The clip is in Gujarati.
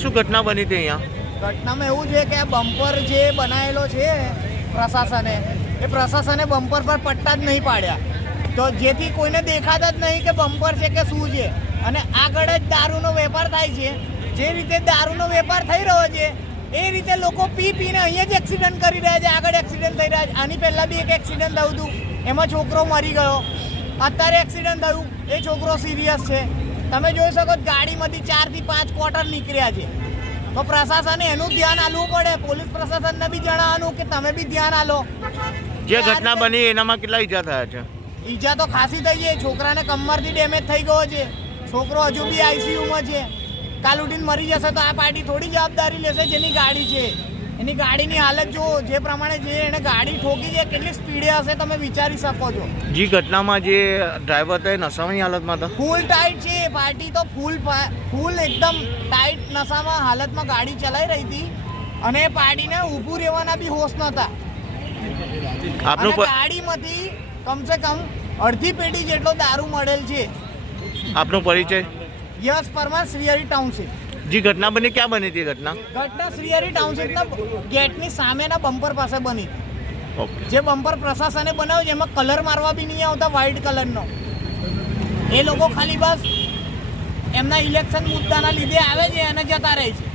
શું ઘટના બની હતી અહીંયા? ઘટનામાં એવું છે કે બમ્પર જે બનાવેલો છે પ્રશાસને, એ પ્રશાસને બમ્પર પર પટ્ટા જ નહીં પાડ્યા, તો જેથી કોઈને દેખાતા જ નહીં કે બમ્પર છે કે શું છે. અને આગળ જ દારૂનો વેપાર થાય છે. જે રીતે દારૂનો વેપાર થઈ રહ્યો છે એ રીતે લોકો પીને અહીંયા જ એક્સિડન્ટ કરી રહ્યા છે. આગળ એક્સિડન્ટ થઈ રહ્યા છે. આની પહેલાં બી એક એક્સિડન્ટ થયું હતું, એમાં છોકરો મરી ગયો. અત્યારે એક્સિડન્ટ થયું, એ છોકરો સિરિયસ છે. તમે જોઈ શકો ગાડીમાંથી 4 થી 5 ક્વાર્ટર નીકળ્યા છે. તો પ્રશાસને એનું ધ્યાન આપવું પડે. પોલીસ પ્રશાસનને બી જણાવવાનું કે તમે બી ધ્યાન આપો. જે ઘટના બની એનામાં કેટલા ઈજા થયા છે? ઈજા તો ખાસી થઈ છે. છોકરાને કમરથી ડેમેજ થઈ ગયો છે. છોકરો હજુ બી આઈસીયુમાં છે. કાલ ઉઠીને મરી જશે તો આ પાર્ટી થોડી જવાબદારી લેશે જેની ગાડી છે. એની ગાડીની હાલત જો જે પ્રમાણે જે એને ગાડી ઠોકી છે, કેટલી સ્પીડે હશે તમે વિચારી શકો છો. જે ઘટનામાં જે ડ્રાઈવર હતો એ નશાની હાલતમાં હતો? ફૂલ ટાઈટ છે. પાર્ટી તો ફૂલ એકદમ ટાઈટ નશામાં હાલતમાં ગાડી ચલાવી રહી હતી અને પાર્ટીને ઊભું રહેવાના બી હોશ નહોતા. ગાડીમાંથી કમસે કમ અડધી પેટી જેટલો દારૂ મળેલ છે. આપનો પરિચય? યશ પરમાર, શ્રીહરી ટાઉનશીપ. જે ઘટના બની ક્યાં બની હતી? ઘટના શ્રીહરી ટાઉનશીપના ગેટની સામેના બમ્પર પાસે બની. ઓકે. જે બમ્પર પ્રશાસને બનાવ્યો છે એમાં કલર મારવા બી નહીં આવતા, વ્હાઇટ કલરનો. એ લોકો ખાલી બસ એમના ઇલેક્શન મુદ્દાના લીધે આવે છે અને જતા રહે છે.